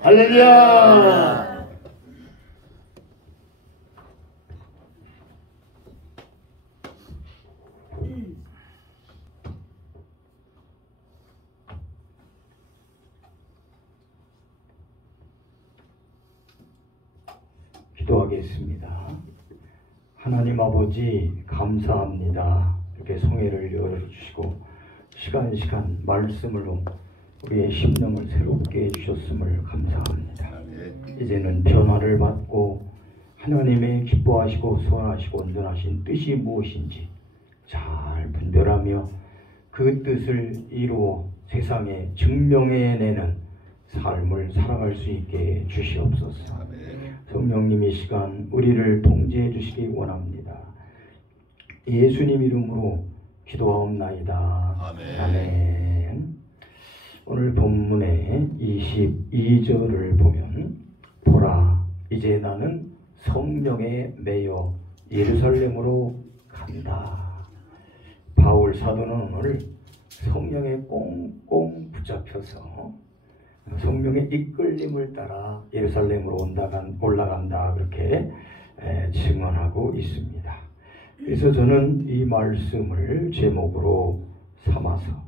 할렐루야! 기도하겠습니다. 하나님 아버지 감사합니다. 이렇게 성회를 열어주시고 시간 말씀으로 우리의 심령을 새롭게 해주셨음을 감사합니다. 이제는 변화를 받고 하나님의 기뻐하시고 소원하시고 온전하신 뜻이 무엇인지 잘 분별하며 그 뜻을 이루어 세상에 증명해내는 삶을 살아갈 수 있게 주시옵소서. 성령님 이 시간 우리를 통제해 주시기 원합니다. 예수님 이름으로 기도하옵나이다. 아멘. 오늘 본문의 22절을 보면 보라 이제 나는 성령에 매여 예루살렘으로 간다. 바울 사도는 오늘 성령에 꽁꽁 붙잡혀서 성령의 이끌림을 따라 예루살렘으로 올라간다 그렇게 증언하고 있습니다. 그래서 저는 이 말씀을 제목으로 삼아서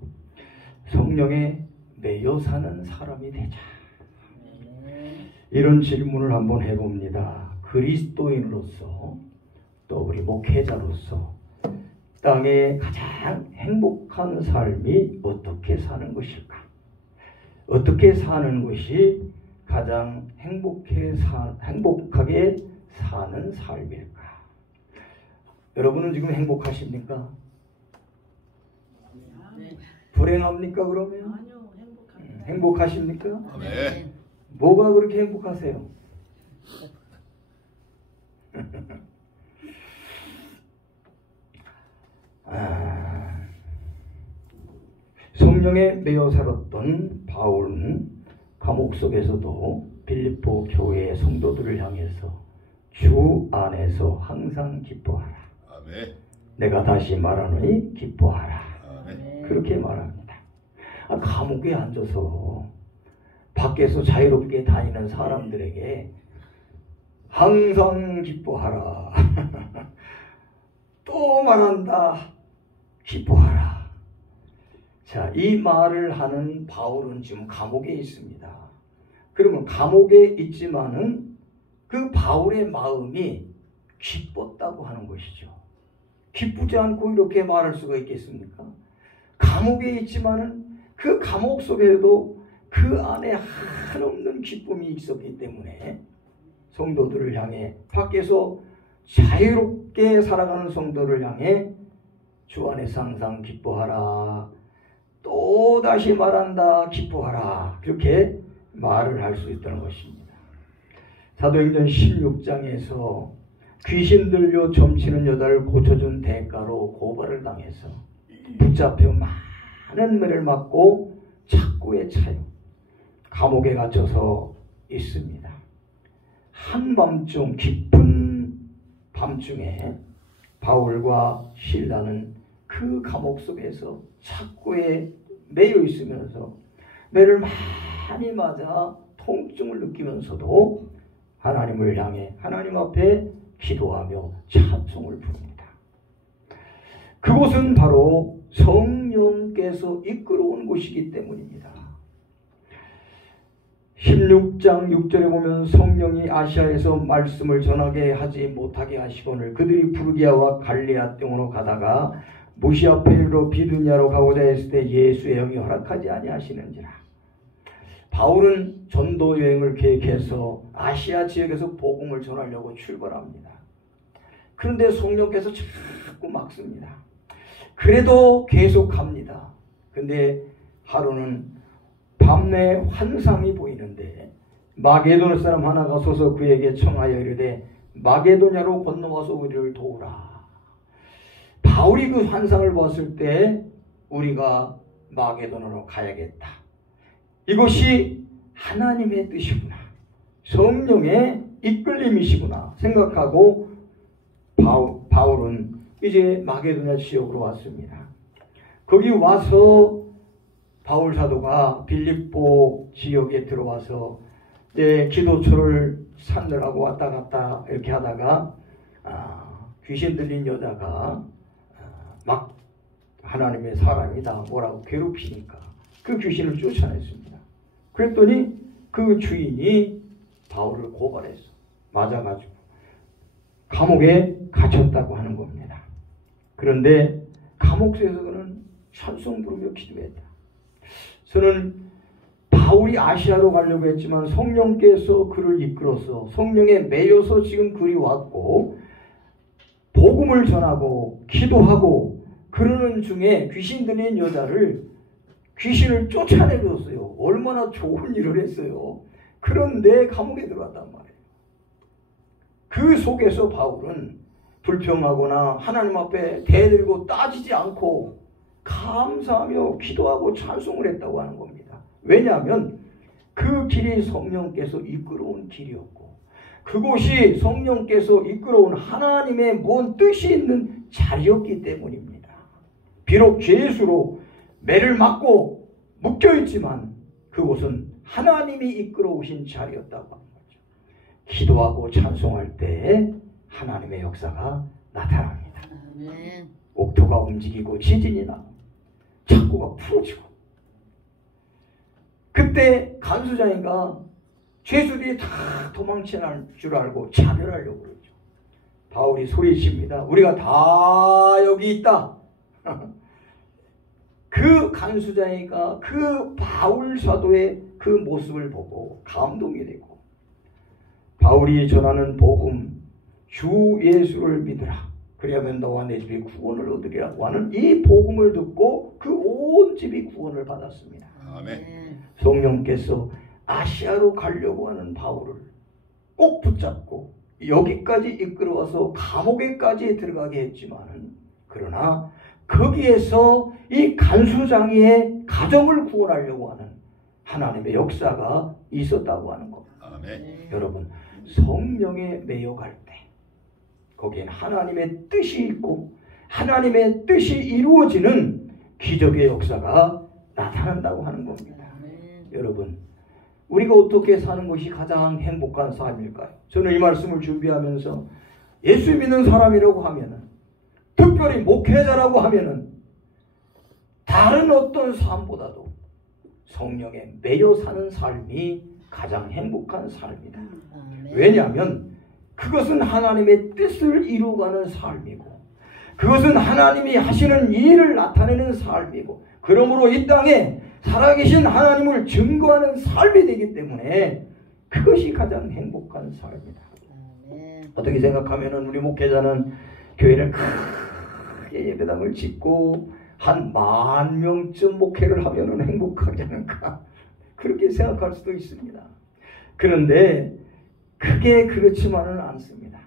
성령에 매여 사는 사람이 되자 이런 질문을 한번 해봅니다. 그리스도인으로서 또 우리 목회자로서 땅에 가장 행복한 삶이 어떻게 사는 것일까? 어떻게 사는 것이 가장 행복하게 사는 삶일까? 여러분은 지금 행복하십니까? 네. 불행합니까 그러면? 아니요, 행복합니다. 행복하십니까? 네. 뭐가 그렇게 행복하세요? 성령에 매여 살았던 바울은 감옥 속에서도 빌립보 교회의 성도들을 향해서 주 안에서 항상 기뻐하라. 아멘. 내가 다시 말하노니 기뻐하라. 아멘. 그렇게 말합니다. 감옥에 앉아서 밖에서 자유롭게 다니는 사람들에게 항상 기뻐하라. 또 말한다. 기뻐하라. 자, 이 말을 하는 바울은 지금 감옥에 있습니다. 그러면 감옥에 있지만은 그 바울의 마음이 기뻤다고 하는 것이죠. 기쁘지 않고 이렇게 말할 수가 있겠습니까? 감옥에 있지만은 그 감옥 속에도 그 안에 한없는 기쁨이 있었기 때문에 성도들을 향해 밖에서 자유롭게 살아가는 성도를 향해 주 안에서 항상 기뻐하라. 또 다시 말한다. 기뻐하라. 그렇게 말을 할 수 있다는 것입니다. 사도행전 16장에서 귀신 들려 점치는 여자를 고쳐준 대가로 고발을 당해서 붙잡혀 많은 매를 맞고 착고에 차여 감옥에 갇혀서 있습니다. 한밤중 깊은 밤중에 바울과 실라는 그 감옥 속에서 착고에 매여 있으면서 매를 많이 맞아 통증을 느끼면서도 하나님을 향해 하나님 앞에 기도하며 찬송을 부릅니다. 그곳은 바로 성령께서 이끌어온 곳이기 때문입니다. 16장 6절에 보면 성령이 아시아에서 말씀을 전하게 하지 못하게 하시거늘 그들이 부르기아와 갈레아 땅으로 가다가 무시아 페르로 비두냐로 가고자 했을 때 예수의 영이 허락하지 아니하시는지라. 바울은 전도 여행을 계획해서 아시아 지역에서 복음을 전하려고 출발합니다. 그런데 성령께서 자꾸 막습니다. 그래도 계속 갑니다. 근데 하루는 밤내 환상이 보이는데 마게도냐 사람 하나가 서서 그에게 청하여 이르되 마게도냐로 건너와서 우리를 도우라. 바울이 그 환상을 봤을 때 우리가 마게도냐로 가야겠다. 이것이 하나님의 뜻이구나. 성령의 이끌림이시구나 생각하고 바울은 이제 마게도냐 지역으로 왔습니다. 거기 와서 바울 사도가 빌립보 지역에 들어와서 기도처를 찾느라고 왔다 갔다 이렇게 하다가 귀신 들린 여자가 막 하나님의 사람이다 뭐라고 괴롭히니까 그 귀신을 쫓아냈습니다. 그랬더니 그 주인이 바울을 고발했어. 맞아가지고 감옥에 갇혔다고 하는 겁니다. 그런데 감옥에서 그는 찬송 부르며 기도했다. 저는 바울이 아시아로 가려고 했지만 성령께서 그를 이끌어서 성령에 매여서 지금 그리 왔고 복음을 전하고 기도하고 그러는 중에 귀신 들린 여자를 귀신을 쫓아내줬어요. 얼마나 좋은 일을 했어요. 그런데 감옥에 들어왔단 말이에요. 그 속에서 바울은 불평하거나 하나님 앞에 대들고 따지지 않고 감사하며 기도하고 찬송을 했다고 하는 겁니다. 왜냐하면 그 길이 성령께서 이끌어온 길이었고 그곳이 성령께서 이끌어온 하나님의 뭔 뜻이 있는 자리였기 때문입니다. 비록 죄수로 매를 맞고 묶여있지만 그곳은 하나님이 이끌어오신 자리였다고 하는 거죠. 기도하고 찬송할 때 하나님의 역사가 나타납니다. 아멘. 옥토가 움직이고 지진이 나고 창고가 풀어지고 그때 간수장이가 죄수들이 다 도망칠 줄 알고 차별하려고 그러죠. 바울이 소리칩니다. 우리가 다 여기 있다. 그 간수장이가 그 바울 사도의 그 모습을 보고 감동이 되고 바울이 전하는 복음 주 예수를 믿으라. 그리하면 너와 내 집이 구원을 얻으리라고 하는 이 복음을 듣고 그 온 집이 구원을 받았습니다. 아멘. 성령께서 아시아로 가려고 하는 바울을 꼭 붙잡고 여기까지 이끌어와서 감옥에까지 들어가게 했지만은 그러나 거기에서 이 간수장이의 가정을 구원하려고 하는 하나님의 역사가 있었다고 하는 겁니다. 아멘. 여러분 성령에 매여갈 때 거기엔 하나님의 뜻이 있고 하나님의 뜻이 이루어지는 기적의 역사가 나타난다고 하는 겁니다. 여러분 우리가 어떻게 사는 것이 가장 행복한 삶일까요? 저는 이 말씀을 준비하면서 예수 믿는 사람이라고 하면은 특별히 목회자라고 하면은 다른 어떤 삶보다도 성령에 매여 사는 삶이 가장 행복한 삶이다. 왜냐하면 그것은 하나님의 뜻을 이루어가는 삶이고 그것은 하나님이 하시는 일을 나타내는 삶이고 그러므로 이 땅에 살아계신 하나님을 증거하는 삶이 되기 때문에 그것이 가장 행복한 삶이다. 어떻게 생각하면 우리 목회자는 교회를 크게 예배당을 짓고 한 10,000명쯤 목회를 하면 행복하지 않을까 그렇게 생각할 수도 있습니다. 그런데 크게 그렇지만은 않습니다.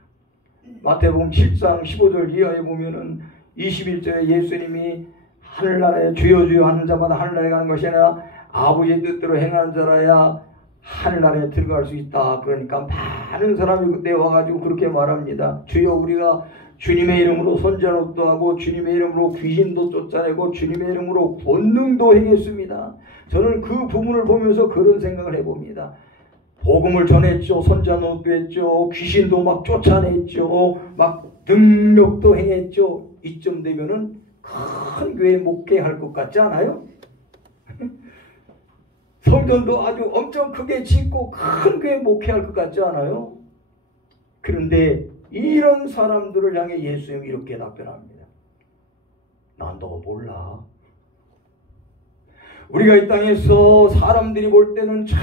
마태복음 7장 15절 이하에 보면은 21절에 예수님이 하늘나라에 주여 주여 하는 자마다 하늘나라에 가는 것이 아니라 아버지의 뜻대로 행하는 자라야 하늘나라에 들어갈 수 있다. 그러니까 많은 사람이 그때 와가지고 그렇게 말합니다. 주여 우리가 주님의 이름으로 선전업도 하고 주님의 이름으로 귀신도 쫓아내고 주님의 이름으로 권능도 행했습니다. 저는 그 부분을 보면서 그런 생각을 해봅니다. 복음을 전했죠. 선전업도 했죠. 귀신도 막 쫓아냈죠. 막 능력도 행했죠. 이쯤 되면은 큰 교회 목회할 것 같지 않아요? 성전도 아주 엄청 크게 짓고 큰 교회 목회할 것 같지 않아요? 그런데 이런 사람들을 향해 예수님이 이렇게 답변합니다. 난 너 몰라. 우리가 이 땅에서 사람들이 볼 때는 참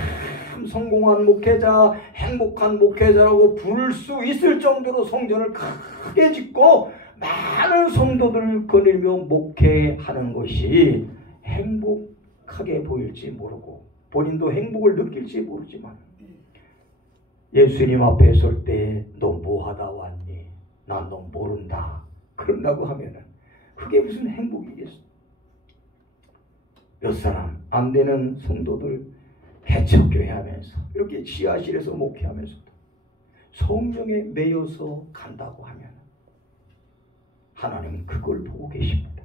성공한 목회자, 행복한 목회자라고 부를 수 있을 정도로 성전을 크게 짓고 많은 성도들을 거느리며 목회하는 것이 행복하게 보일지 모르고 본인도 행복을 느낄지 모르지만 예수님 앞에 설 때 너 뭐하다 왔니? 난 너 모른다. 그런다고 하면은 그게 무슨 행복이겠어? 몇 사람 안 되는 성도들 개척교회 하면서 이렇게 지하실에서 목회하면서도 성령에 매여서 간다고 하면 하나님은 그걸 보고 계십니다.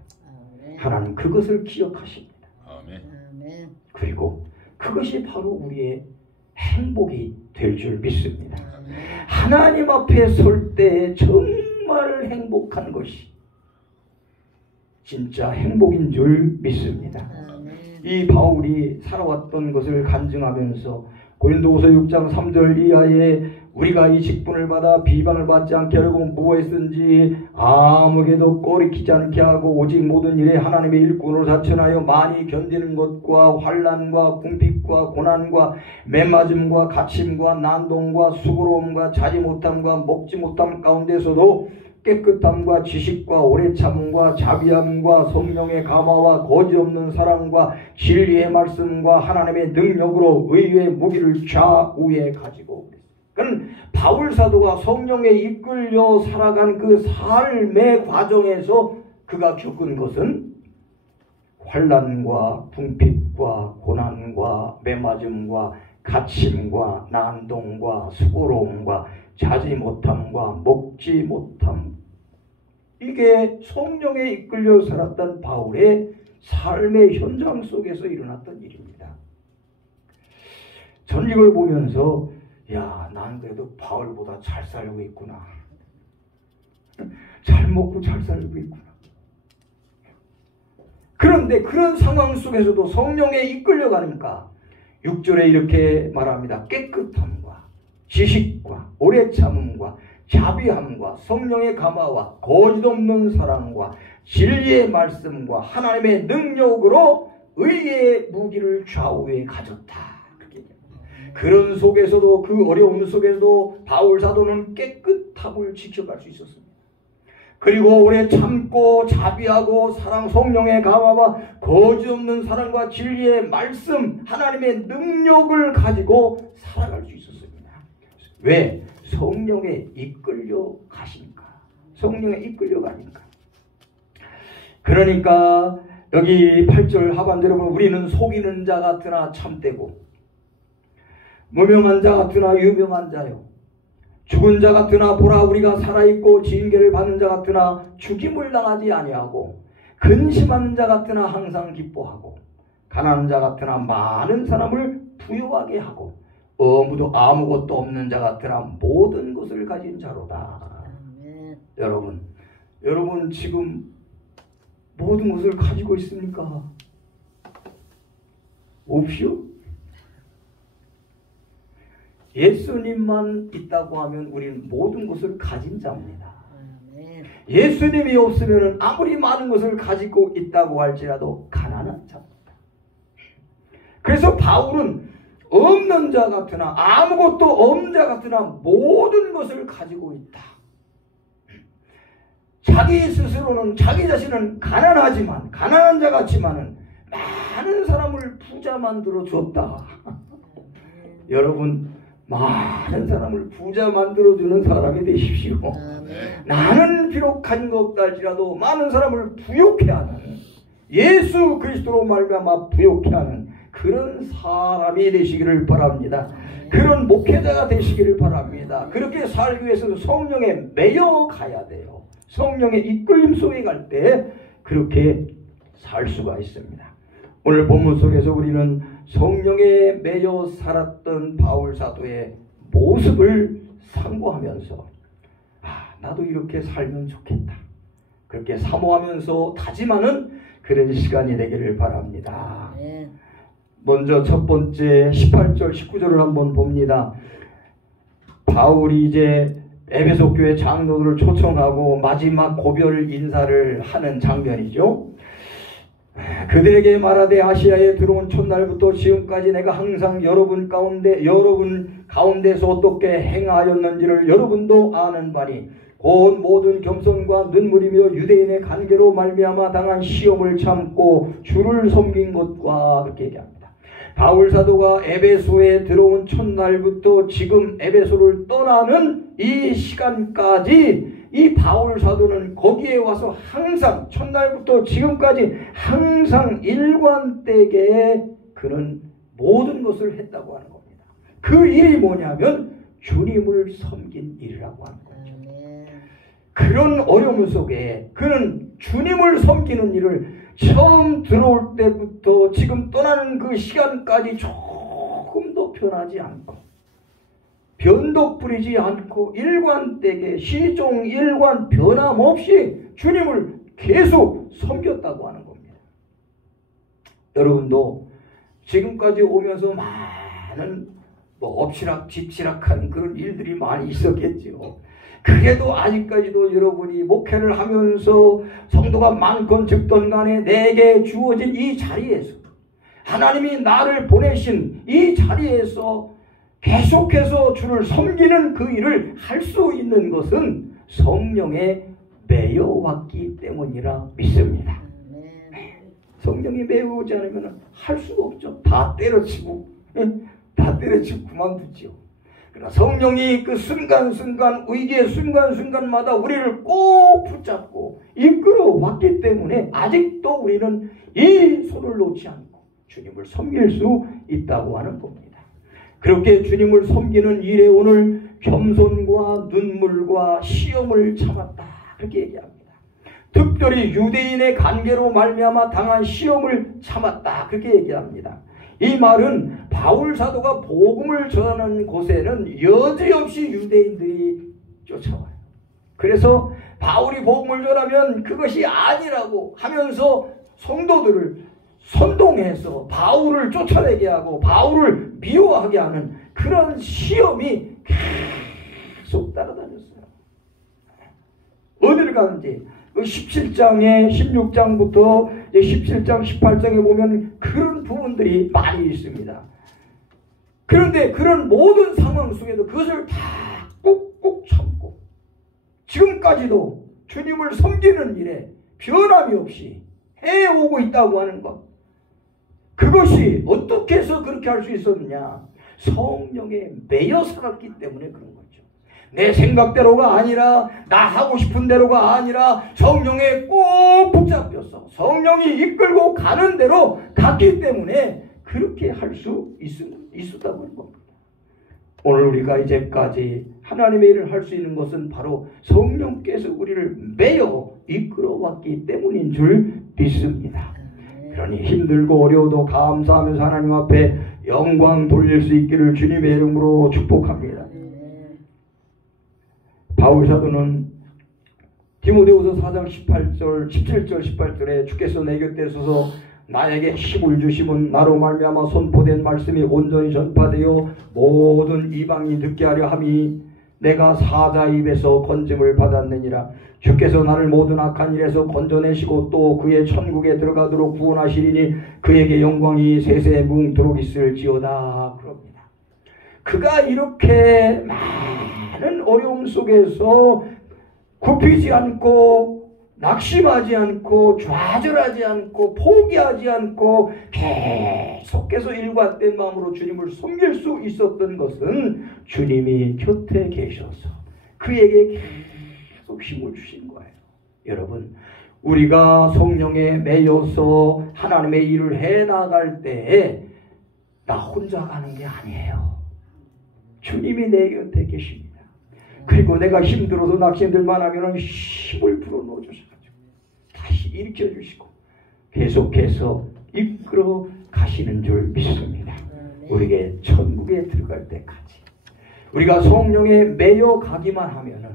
하나님 그것을 기억하십니다. 아멘. 그리고 그것이 바로 우리의 행복이 될 줄 믿습니다. 하나님 앞에 설 때 정말 행복한 것이 진짜 행복인 줄 믿습니다. 이 바울이 살아왔던 것을 간증하면서 고린도후서 6장 3절 이하에 우리가 이 직분을 받아 비방을 받지 않게 하려고 무엇이든지 아무에게도 꺼리키지 않게 하고 오직 모든 일에 하나님의 일꾼으로 자천하여 많이 견디는 것과 환난과 궁핍과 고난과 매맞음과 갇힘과 난동과 수고로움과 자지 못함과 먹지 못함 가운데서도 깨끗함과 지식과 오래 참음과 자비함과 성령의 감화와 거짓없는 사랑과 진리의 말씀과 하나님의 능력으로 의의 무기를 좌우에 가지고 그는 바울 사도가 성령에 이끌려 살아간 그 삶의 과정에서 그가 겪은 것은 환난과 궁핍과 고난과 매맞음과 갇힘과 난동과 수고로움과 자지 못함과 먹지 못함, 이게 성령에 이끌려 살았던 바울의 삶의 현장 속에서 일어났던 일입니다. 전 이걸 보면서 야, 난 그래도 바울보다 잘 살고 있구나. 잘 먹고 잘 살고 있구나. 그런데 그런 상황 속에서도 성령에 이끌려 가니까 6절에 이렇게 말합니다. 깨끗함과 지식과 오래 참음과 자비함과 성령의 감화와 거짓없는 사랑과 진리의 말씀과 하나님의 능력으로 의의 무기를 좌우에 가졌다. 그런 속에서도 그 어려움 속에서도 바울 사도는 깨끗함을 지켜갈 수 있었습니다. 그리고 오래 참고 자비하고 사랑 성령의 감화와 거짓없는 사랑과 진리의 말씀 하나님의 능력을 가지고 살아갈 수 있었습니다. 왜? 성령에 이끌려 가시니까. 성령에 이끌려 가니까. 그러니까 여기 8절 하반대로 보면 우리는 속이는 자 같으나 참되고 무명한 자 같으나 유명한 자요 죽은 자 같으나 보라 우리가 살아있고 징계를 받는 자 같으나 죽임을 당하지 아니하고 근심하는 자 같으나 항상 기뻐하고 가난한 자 같으나 많은 사람을 부유하게 하고 아무것도 없는 자 같으나 모든 것을 가진 자로다. 여러분 지금 모든 것을 가지고 있습니까? 없이요? 예수님만 있다고 하면 우리는 모든 것을 가진 자입니다. 예수님이 없으면 아무리 많은 것을 가지고 있다고 할지라도 가난한 자입니다. 그래서 바울은 없는 자 같으나 아무것도 없는 자 같으나 모든 것을 가지고 있다. 자기 스스로는 자기 자신은 가난하지만 가난한 자 같지만은 많은 사람을 부자 만들어 주었다. 여러분 많은 사람을 부자 만들어주는 사람이 되십시오. 나는 비록 가진 것 없다 할지라도 많은 사람을 부욕해 하는 예수 그리스도로 말미암아 부욕해 하는 그런 사람이 되시기를 바랍니다. 그런 목회자가 되시기를 바랍니다. 그렇게 살기 위해서는 성령에 매여 가야 돼요. 성령의 이끌림 속에 갈 때 그렇게 살 수가 있습니다. 오늘 본문 속에서 우리는 성령에 매여 살았던 바울 사도의 모습을 상고하면서 나도 이렇게 살면 좋겠다. 그렇게 사모하면서 다짐하는 그런 시간이 되기를 바랍니다. 먼저 첫 번째 18절 19절을 한번 봅니다. 바울이 이제 에베소 교회 장로들을 초청하고 마지막 고별 인사를 하는 장면이죠. 그들에게 말하되 아시아에 들어온 첫날부터 지금까지 내가 항상 여러분 가운데서 어떻게 행하였는지를 여러분도 아는 바니 곧 모든 겸손과 눈물이며 유대인의 관계로 말미암아 당한 시험을 참고 주를 섬긴 것과 그렇게 얘기합니다. 바울 사도가 에베소에 들어온 첫날부터 지금 에베소를 떠나는 이 시간까지 이 바울 사도는 거기에 와서 항상 첫날부터 지금까지 항상 일관되게 그는 모든 것을 했다고 하는 겁니다. 그 일이 뭐냐면 주님을 섬긴 일이라고 하는 거죠. 그런 어려움 속에 그는 주님을 섬기는 일을 처음 들어올 때부터 지금 떠나는 그 시간까지 조금도 변하지 않고 변덕 부리지 않고 일관되게 시종 일관 변함없이 주님을 계속 섬겼다고 하는 겁니다. 여러분도 지금까지 오면서 많은 엎치락 뒤치락한 그런 일들이 많이 있었겠죠. 그래도 아직까지도 여러분이 목회를 하면서 성도가 많건 적던 간에 내게 주어진 이 자리에서 하나님이 나를 보내신 이 자리에서 계속해서 주를 섬기는 그 일을 할 수 있는 것은 성령에 매여왔기 때문이라 믿습니다. 성령이 매여오지 않으면 할 수가 없죠. 다 때려치고 그만두죠. 그러나 성령이 그 순간순간 위기의 순간순간마다 우리를 꼭 붙잡고 이끌어 왔기 때문에 아직도 우리는 이 손을 놓지 않고 주님을 섬길 수 있다고 하는 겁니다. 그렇게 주님을 섬기는 일에 오늘 겸손과 눈물과 시험을 참았다 그렇게 얘기합니다. 특별히 유대인의 관계로 말미암아 당한 시험을 참았다 그렇게 얘기합니다. 이 말은 바울 사도가 복음을 전하는 곳에는 여지없이 유대인들이 쫓아와요. 그래서 바울이 복음을 전하면 그것이 아니라고 하면서 성도들을 선동해서 바울을 쫓아내게 하고 바울을 미워하게 하는 그런 시험이 계속 따라다녔어요. 어디를 가는지 17장에 16장부터 17장 18장에 보면 그런 부분들이 많이 있습니다. 그런데 그런 모든 상황 속에도 그것을 다 꾹꾹 참고 지금까지도 주님을 섬기는 일에 변함이 없이 해오고 있다고 하는 것. 그것이 어떻게 해서 그렇게 할 수 있었느냐? 성령에 매여 살았기 때문에 그런 거죠. 내 생각대로가 아니라 나 하고 싶은 대로가 아니라 성령에 꼭 붙잡혀서 성령이 이끌고 가는 대로 갔기 때문에 그렇게 할 수 있었다고 하는 겁니다. 오늘 우리가 이제까지 하나님의 일을 할 수 있는 것은 바로 성령께서 우리를 매여 이끌어 왔기 때문인 줄 믿습니다. 그러니 힘들고 어려워도 감사하면서 하나님 앞에 영광 돌릴 수 있기를 주님의 이름으로 축복합니다. 바울 사도는 디모데후서 4장 17절 18절에 주께서 내 곁에 서서 나에게 힘을 주심은 나로 말미암아 선포된 말씀이 온전히 전파되어 모든 이방이 듣게 하려 함이 내가 사자 입에서 건짐을 받았느니라. 주께서 나를 모든 악한 일에서 건져내시고 또 그의 천국에 들어가도록 구원하시리니 그에게 영광이 세세 뭉도록 있을지어다. 그럽니다. 그가 이렇게 많은 어려움 속에서 굽히지 않고 낙심하지 않고 좌절하지 않고 포기하지 않고 계속해서 일관된 마음으로 주님을 섬길 수 있었던 것은 주님이 곁에 계셔서 그에게 계속 힘을 주신 거예요. 여러분, 우리가 성령에 매여서 하나님의 일을 해나갈 때에 나 혼자 가는 게 아니에요. 주님이 내 곁에 계십니다. 그리고 내가 힘들어서 낙심들만 하면 힘을 불어넣어 주셔가지고 다시 일으켜주시고 계속해서 이끌어 가시는 줄 믿습니다. 우리에게 천국에 들어갈 때까지 우리가 성령에 매여 가기만 하면은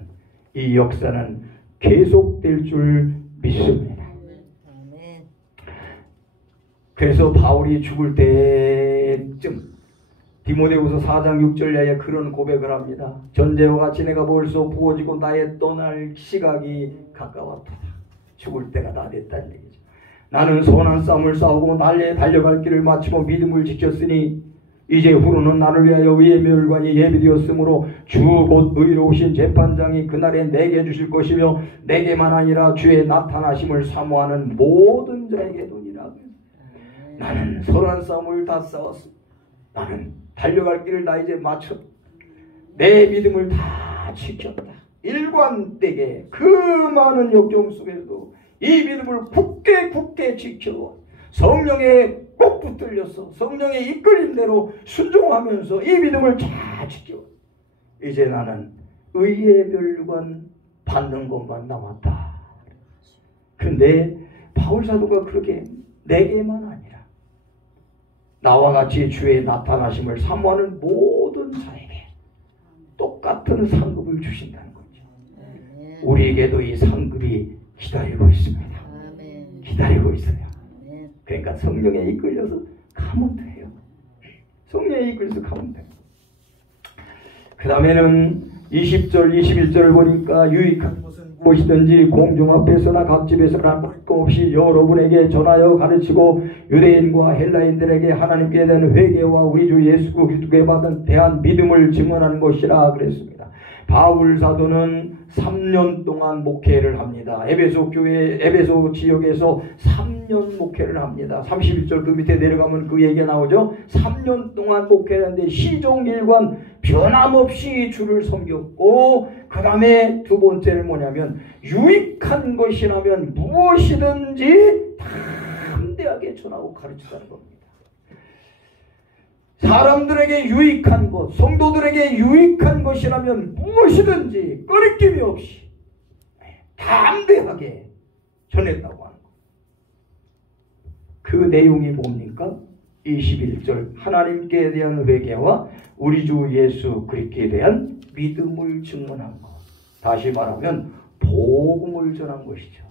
이 역사는 계속될 줄 믿습니다. 그래서 바울이 죽을 때쯤 디모데후서 4장 6절에 그런 고백을 합니다. 전제와 같이 내가 벌써 부어지고 나의 떠날 시각이 가까웠다. 죽을 때가 다 됐다는 얘기죠. 나는 선한 싸움을 싸우고 날래 달려갈 길을 마치고 믿음을 지켰으니 이제 후로는 나를 위하여 의의 멸관이 예비되었으므로 주 곧 의로우신 재판장이 그날에 내게 주실 것이며 내게만 아니라 주의 나타나심을 사모하는 모든 자에게도니라. 나는 선한 싸움을 다 싸웠습니다. 나는 달려갈 길을 나 이제 마쳤다. 내 믿음을 다 지켰다. 일관되게 그 많은 역경 속에서도 이 믿음을 굳게 지켜 성령에 꼭 붙들려서 성령의 이끌림대로 순종하면서 이 믿음을 잘 지켜 이제 나는 의의 멸관 받는 것만 남았다. 근데 바울 사도가 그렇게 내게만 아니라 나와 같이 주의 나타나심을 사모하는 모든 자에게 똑같은 상급을 주신다는 거죠. 우리에게도 이 상급이 기다리고 있습니다. 기다리고 있어요. 그러니까 성령에 이끌려서 가면 돼요. 성령에 이끌려서 가면 돼요. 그 다음에는 20절, 21절을 보니까 유익한 것은 무엇이든지 공중 앞에서나 각 집에서나 꼴도 없이 여러분에게 전하여 가르치고 유대인과 헬라인들에게 하나님께 대한 회개와 우리 주 예수 그리스도께 대한 믿음을 증언하는 것이라 그랬습니다. 바울 사도는 3년 동안 목회를 합니다. 에베소 교회, 에베소 지역에서 3년 목회를 합니다. 31절 그 밑에 내려가면 그 얘기가 나오죠. 3년 동안 목회를 하는데 시종일관 변함없이 주를 섬겼고, 그 다음에 두 번째는 뭐냐면 유익한 것이라면 무엇이든지 담대하게 전하고 가르치자는 겁니다. 사람들에게 유익한 것, 성도들에게 유익한 것이라면 무엇이든지 꺼리낌이 없이 담대하게 전했다고 하는 것. 그 내용이 뭡니까? 21절 하나님께 대한 회개와 우리 주 예수 그리스도에 대한 믿음을 증언한 것. 다시 말하면 복음을 전한 것이죠.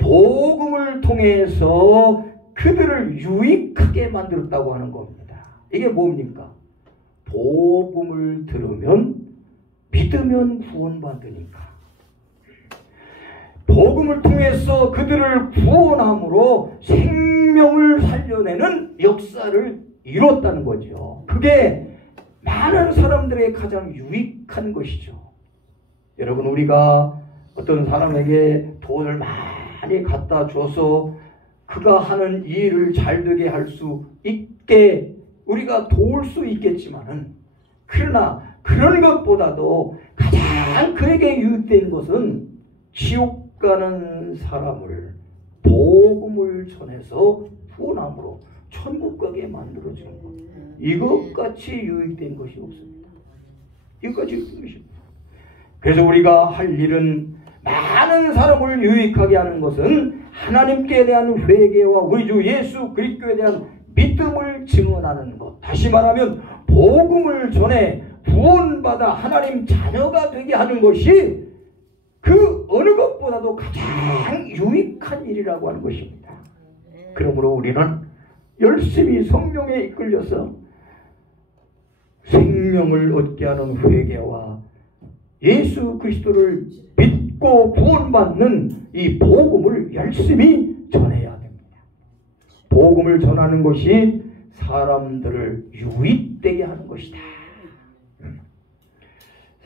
복음을 통해서 그들을 유익하게 만들었다고 하는 겁니다. 이게 뭡니까? 복음을 들으면 믿으면 구원받으니까. 복음을 통해서 그들을 구원함으로 생명을 살려내는 역사를 이뤘다는 거죠. 그게 많은 사람들에게 가장 유익한 것이죠. 여러분, 우리가 어떤 사람에게 돈을 많이 갖다 줘서 그가 하는 일을 잘되게 할 수 있게 우리가 도울 수 있겠지만은, 그러나 그런 것보다도 가장 그에게 유익된 것은 지옥 가는 사람을 복음을 전해서 구원함으로 천국 가게 만들어주는 것. 이것같이 유익된 것이 없습니다. 이것같이 유익된 것이 없습니다. 그래서 우리가 할 일은 많은 사람을 유익하게 하는 것은 하나님께 대한 회개와 우리 주 예수 그리스도에 대한 믿음을 증언하는 것. 다시 말하면 복음을 전해 구원받아 하나님 자녀가 되게 하는 것이 그 어느 것보다도 가장 유익한 일이라고 하는 것입니다. 그러므로 우리는 열심히 성령에 이끌려서 생명을 얻게 하는 회개와 예수 그리스도를 믿고 구원받는 이 복음을 열심히 전해야 합니다. 복음을 전하는 것이 사람들을 유익되게 하는 것이다.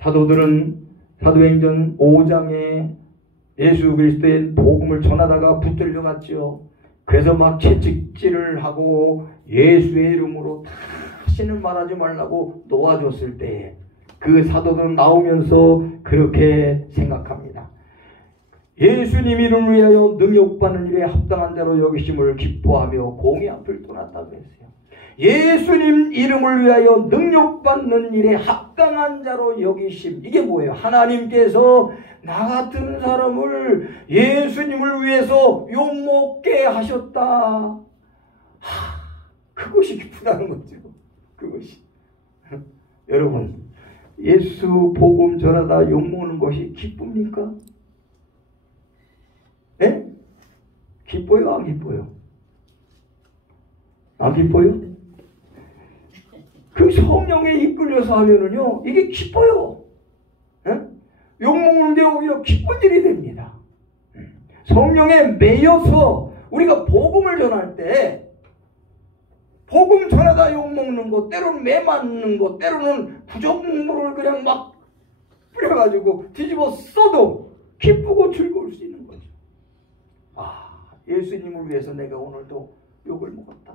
사도들은 사도행전 5장에 예수 그리스도의 복음을 전하다가 붙들려 갔죠. 그래서 막 채찍질을 하고 예수의 이름으로 다시는 말하지 말라고 놓아줬을 때 그 사도들은 나오면서 그렇게 생각합니다. 예수님 이름을 위하여 능력받는 일에 합당한 자로 여기심을 기뻐하며 공의 앞을 떠났다고 했어요. 예수님 이름을 위하여 능력받는 일에 합당한 자로 여기심. 이게 뭐예요? 하나님께서 나 같은 사람을 예수님을 위해서 욕먹게 하셨다. 그것이 기쁘다는 거죠. 그것이. 여러분, 예수 복음 전하다 욕먹는 것이 기쁩니까? 네? 기뻐요? 안 기뻐요? 안 기뻐요? 그 성령에 이끌려서 하면은요, 이게 기뻐요. 네? 욕먹는 게 오히려 기쁜 일이 됩니다. 성령에 매여서 우리가 복음을 전할 때 복음 전하다 욕먹는 것, 때로는 매 맞는 것, 때로는 부정물을 그냥 막 뿌려가지고 뒤집어 써도 기쁘고 즐거울 수 있는 거죠. 예수님을 위해서 내가 오늘도 욕을 먹었다.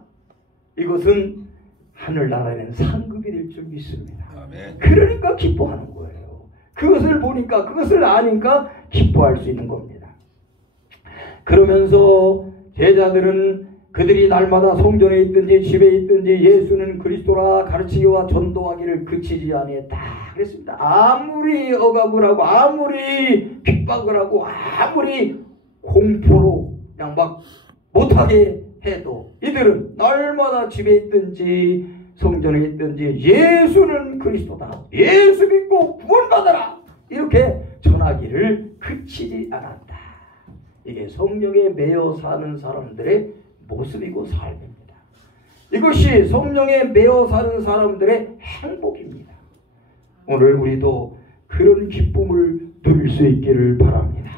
이것은 하늘나라에는 상급이 될 줄 믿습니다. 아멘. 그러니까 기뻐하는 거예요. 그것을 보니까, 그것을 아니까 기뻐할 수 있는 겁니다. 그러면서 제자들은 그들이 날마다 성전에 있든지 집에 있든지 예수는 그리스도라 가르치기와 전도하기를 그치지 아니했다. 그랬습니다. 아무리 억압을 하고 아무리 핍박을 하고 아무리 공포로 그냥 막 못하게 해도 이들은 날마다 집에 있든지 성전에 있든지 예수는 그리스도다. 예수 믿고 구원받아라. 이렇게 전하기를 그치지 않았다. 이게 성령에 매여 사는 사람들의 모습이고 삶입니다. 이것이 성령에 매여 사는 사람들의 행복입니다. 오늘 우리도 그런 기쁨을 누릴 수 있기를 바랍니다.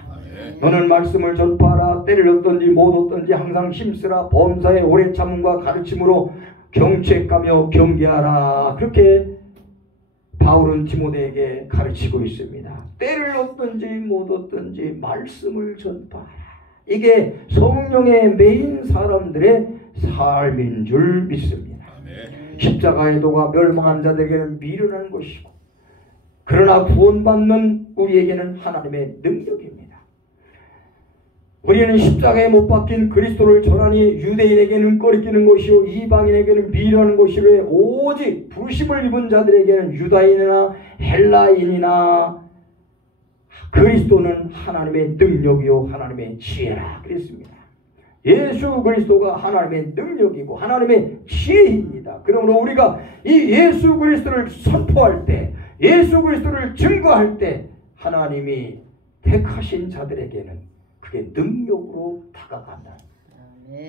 너는 말씀을 전파하라. 때를 얻든지 못 얻든지 항상 힘쓰라. 범사의 오래 참음과 가르침으로 경책하며 경계하라. 그렇게 바울은 디모데에게 가르치고 있습니다. 때를 얻든지 못 얻든지 말씀을 전파하라. 이게 성령에 매인 사람들의 삶인 줄 믿습니다. 십자가의 도가 멸망한 자들에게는 미련한 것이고 그러나 구원받는 우리에게는 하나님의 능력입니다. 우리는 십자가에 못 박힌 그리스도를 전하니 유대인에게는 꺼리끼는 것이요 이방인에게는 미련한 것이래. 오직 부르심을 입은 자들에게는 유다인이나 헬라인이나 그리스도는 하나님의 능력이요 하나님의 지혜라 그랬습니다. 예수 그리스도가 하나님의 능력이고 하나님의 지혜입니다. 그러므로 우리가 이 예수 그리스도를 선포할 때, 예수 그리스도를 증거할 때 하나님이 택하신 자들에게는 그게 능력으로 다가간다.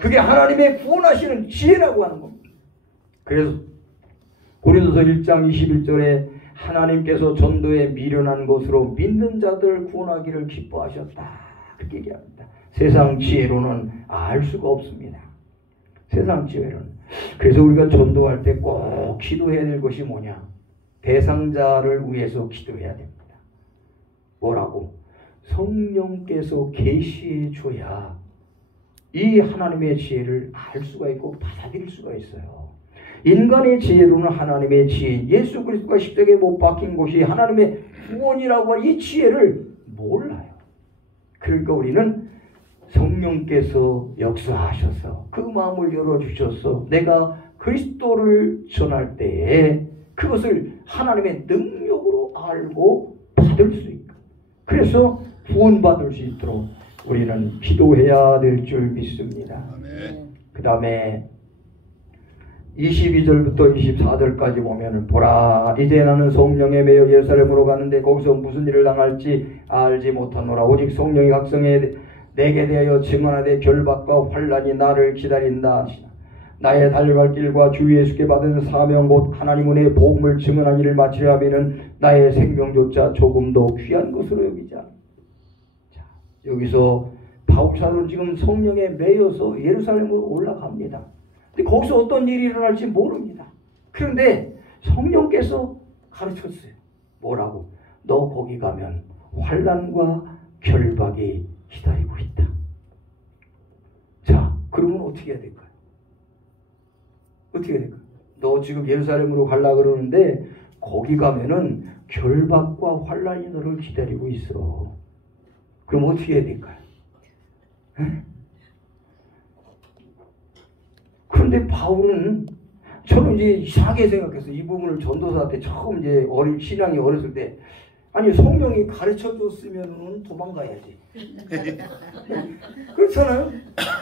그게 하나님의 구원하시는 지혜라고 하는 겁니다. 그래서 고린도서 1장 21절에 하나님께서 전도에 미련한 것으로 믿는 자들 구원하기를 기뻐하셨다. 그렇게 얘기합니다. 세상 지혜로는 알 수가 없습니다. 세상 지혜로는. 그래서 우리가 전도할 때 꼭 기도해야 될 것이 뭐냐? 대상자를 위해서 기도해야 됩니다. 뭐라고? 성령께서 계시해 줘야 이 하나님의 지혜를 알 수가 있고 받아들일 수가 있어요. 인간의 지혜로는 하나님의 지혜, 예수 그리스도가 십자가에 못 박힌 것이 하나님의 구원이라고 하는 이 지혜를 몰라요. 그러니까 우리는 성령께서 역사하셔서 그 마음을 열어주셔서 내가 그리스도를 전할 때에 그것을 하나님의 능력으로 알고 받을 수 있고 그래서 구원받을 수 있도록 우리는 기도해야 될 줄 믿습니다. 그 다음에 22절부터 24절까지 보면 보라 이제 나는 성령에 매여 예루살렘으로 가는데 거기서 무슨 일을 당할지 알지 못하노라. 오직 성령이 각성해 내게 대하여 증언하되 결박과 환난이 나를 기다린다. 나의 달려갈 길과 주 예수께 받은 사명 곧 하나님 은혜의 복음을 증언한 일을 마치려 하면은 나의 생명조차 조금도 귀한 것으로 여기지 않아. 자, 여기서 바울사도는 지금 성령에 매여서 예루살렘으로 올라갑니다. 근데 거기서 어떤 일이 일어날지 모릅니다. 그런데 성령께서 가르쳤어요. 뭐라고? 너 거기 가면 환난과 결박이 기다리고 있다. 자, 그러면 어떻게 해야 될까요? 어떻게 해야 될까요? 너 지금 예루살렘으로 가려고 그러는데 거기 가면은 결박과 환난이 너를 기다리고 있어. 그럼 어떻게 해야 될까요? 그런데 바울은 저는 이제 이상하게 생각해서 이 부분을 전도사한테 처음 이제 신앙이 어렸을 때 아니 성령이 가르쳐 줬으면 도망가야지. 그렇잖아요.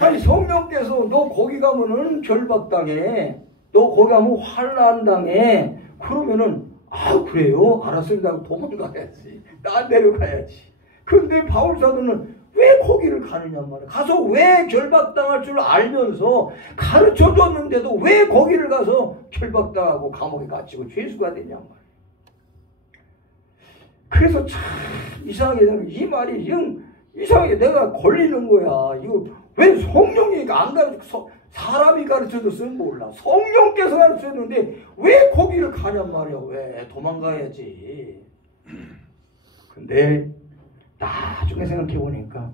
아니 성령께서 너 거기 가면은 결박당해. 너 거기 가면 환난당해. 그러면은 아 그래요? 알았습니다 하고 도망가야지. 나 내려가야지. 그런데 바울사도는 왜 거기를 가느냐 말이야. 가서 왜 결박당할 줄 알면서 가르쳐줬는데도 왜 거기를 가서 결박당하고 감옥에 갇히고 죄수가 되냐 말이야. 그래서 참 이상하게 이 말이 이상하게 내가 걸리는 거야. 이거 왜 성령이 안 가르쳐 사람이 가르쳐줬으면 몰라. 성령께서 가르쳐줬는데 왜 거기를 가냔 말이야. 왜 도망가야지. 근데 나중에 생각해 보니까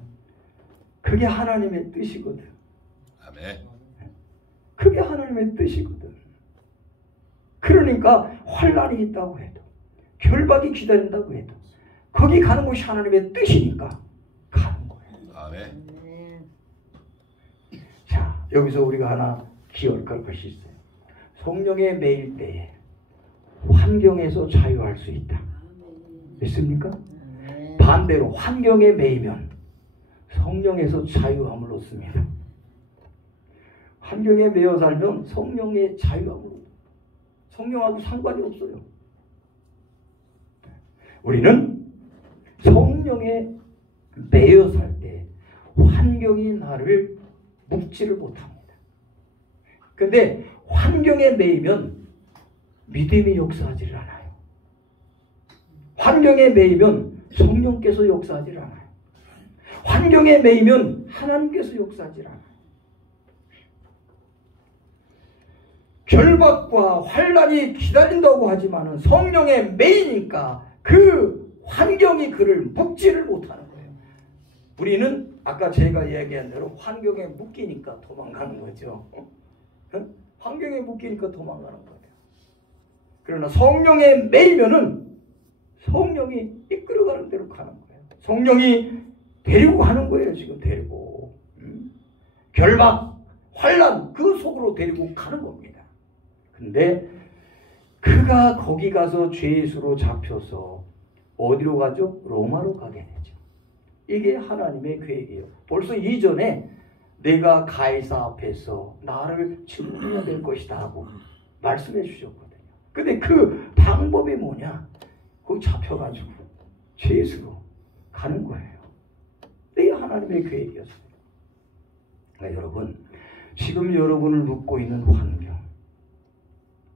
그게 하나님의 뜻이거든. 아멘. 그게 하나님의 뜻이거든. 그러니까 환난이 있다고 해도 결박이 기다린다고 해도 거기 가는 곳이 하나님의 뜻이니까 가는 거예요. 아멘. 자, 여기서 우리가 하나 기억할 것이 있어요. 성령에 매일 때에 환경에서 자유할 수 있다. 믿습니까? 반대로 환경에 매이면 성령에서 자유함을 얻습니다. 환경에 매여 살면 성령의 자유함을 얻습니다. 성령하고 상관이 없어요. 우리는 성령에 매여 살 때 환경이 나를 묶지를 못합니다. 그런데 환경에 매이면 믿음이 역사하지를 않아요. 환경에 매이면 성령께서 역사하지를 않아요. 환경에 매이면 하나님께서 역사하지를 않아요. 결박과 환난이 기다린다고 하지만 성령에 매이니까 그 환경이 그를 묶지를 못하는 거예요. 우리는 아까 제가 얘기한 대로 환경에 묶이니까 도망가는 거죠. 환경에 묶이니까 도망가는 거예요. 그러나 성령에 매이면은 성령이 이끌어가는 대로 가는 거예요. 성령이 데리고 가는 거예요. 지금 데리고 결박, 환난 그 속으로 데리고 가는 겁니다. 근데 그가 거기 가서 죄의 수로 잡혀서 어디로 가죠? 로마로 가게 되죠. 이게 하나님의 계획이에요. 벌써 이전에 내가 가이사 앞에서 나를 증언해야 될 것이다 하고 말씀해 주셨거든요. 근데 그 방법이 뭐냐? 거기 잡혀가지고 죄의 수로 가는 거예요. 이게 하나님의 계획이었어요. 그러니까 여러분, 지금 여러분을 묶고 있는 환경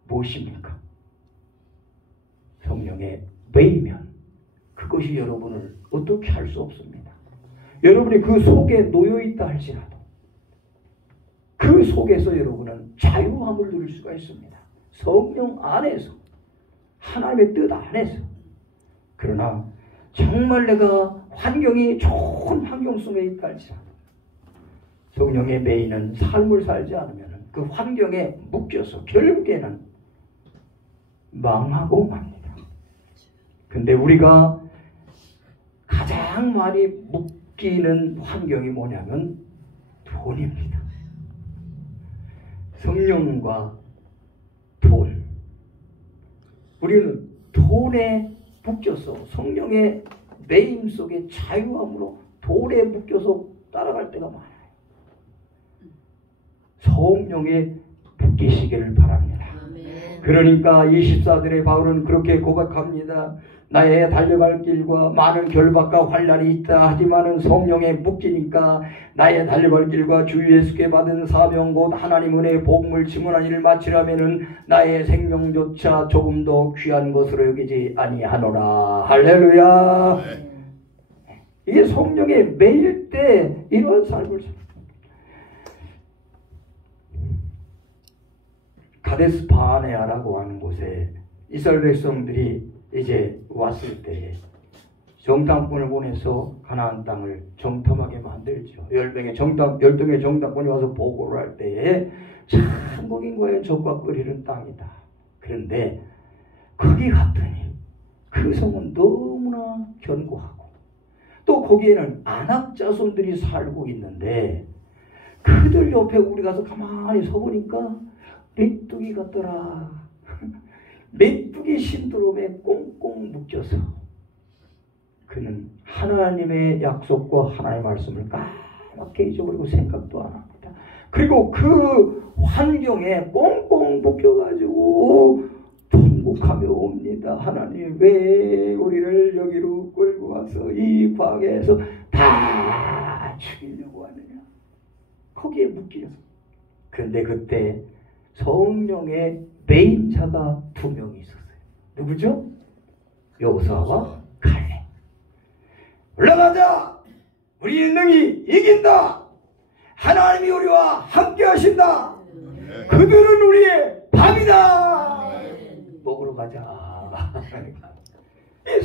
무엇입니까? 성령에 매이면 그것이 여러분을 어떻게 할 수 없습니다. 여러분이 그 속에 놓여있다 할지라도 그 속에서 여러분은 자유함을 누릴 수가 있습니다. 성령 안에서, 하나님의 뜻 안에서. 그러나 정말 내가 환경이 좋은 환경 속에 있다 할지라도 성령에 매이는 삶을 살지 않으면 그 환경에 묶여서 결국에는 망하고 맙니다. 근데 우리가 가장 많이 묶이는 환경이 뭐냐면 돈입니다. 성령과 돈. 우리는 돈에 묶여서 성령의 매임 속에 자유함으로 돈에 묶여서 따라갈 때가 많아요. 성령에 묶이시기를 바랍니다. 그러니까 24절의 바울은 그렇게 고백합니다. 나의 달려갈 길과 많은 결박과 환난이 있다 하지만은 성령에 묶이니까 나의 달려갈 길과 주 예수께 받은 사명 곧 하나님 은혜의 복음을 증언한 일을 마치려면은 나의 생명조차 조금 더 귀한 것으로 여기지 아니하노라. 할렐루야. 이게 성령에 매일 때 이런 삶을 가데스 바네아라고 하는 곳에 이스라엘 백성들이 이제 왔을 때에 정탐꾼을 보내서 가나안 땅을 정탐하게 만들죠. 10명의 정탐꾼이 와서 보고를 할 때에 참 복인 거예요. 적과 끓이는 땅이다. 그런데 거기 갔더니 그 성은 너무나 견고하고 또 거기에는 안악 자손들이 살고 있는데 그들 옆에 우리 가서 가만히 서보니까 메뚜기 같더라. 메뚜기 신드롬에 꽁꽁 묶여서 그는 하나님의 약속과 하나님의 말씀을 까맣게 잊어버리고 생각도 안 합니다. 그리고 그 환경에 꽁꽁 묶여가지고 통곡하며 옵니다. 하나님 왜 우리를 여기로 끌고 와서 이 광야에서 다 죽이려고 하느냐. 거기에 묶여서. 그런데 그때 성령의 매임자가 2명이 있었어요. 누구죠? 여호수아와 갈렙. 올라가자! 우리 능히 이긴다! 하나님이 우리와 함께 하신다! 그들은 우리의 밤이다! 먹으러 가자.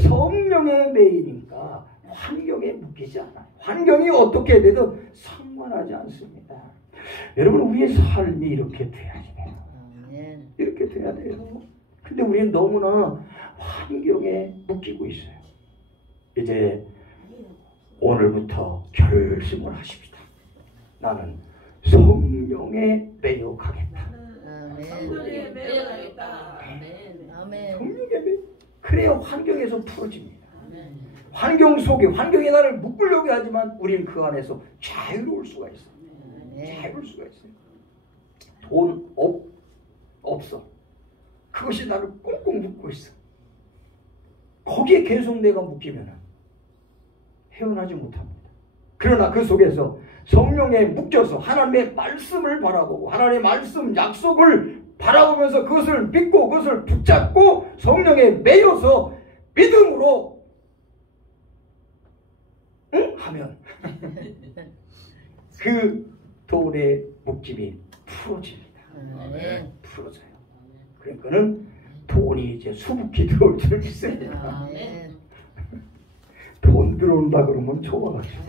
성령의 매이니까 환경에 묶이지 않아요. 환경이 어떻게 되든 상관하지 않습니다. 여러분, 우리의 삶이 이렇게 돼야지 돼요. 이렇게 돼야 돼요. 근데 우리는 너무나 환경에 묶이고 있어요. 이제 오늘부터 결심을 하십시다. 나는 성령에 매여 가겠다. 성령에 매여 가겠다. 아멘. 그래야 환경에서 풀어집니다. 환경 속에 환경이 나를 묶으려고 하지만 우리는 그 안에서 자유로울 수가 있어요. 자유로울 수가 있어요. 돈 없어. 그것이 나를 꽁꽁 묶고 있어. 거기에 계속 내가 묶이면 헤어나지 못합니다. 그러나 그 속에서 성령에 묶여서 하나님의 말씀을 바라보고 하나님의 말씀 약속을 바라보면서 그것을 믿고 그것을 붙잡고 성령에 매여서 믿음으로 하면 그 돌의 묶임이 풀어집니다. 풀어져요. 그러니까는 돈이 이제 수북히 들어올 줄 믿습니다. 돈 들어온다 그러면 좋아가지고.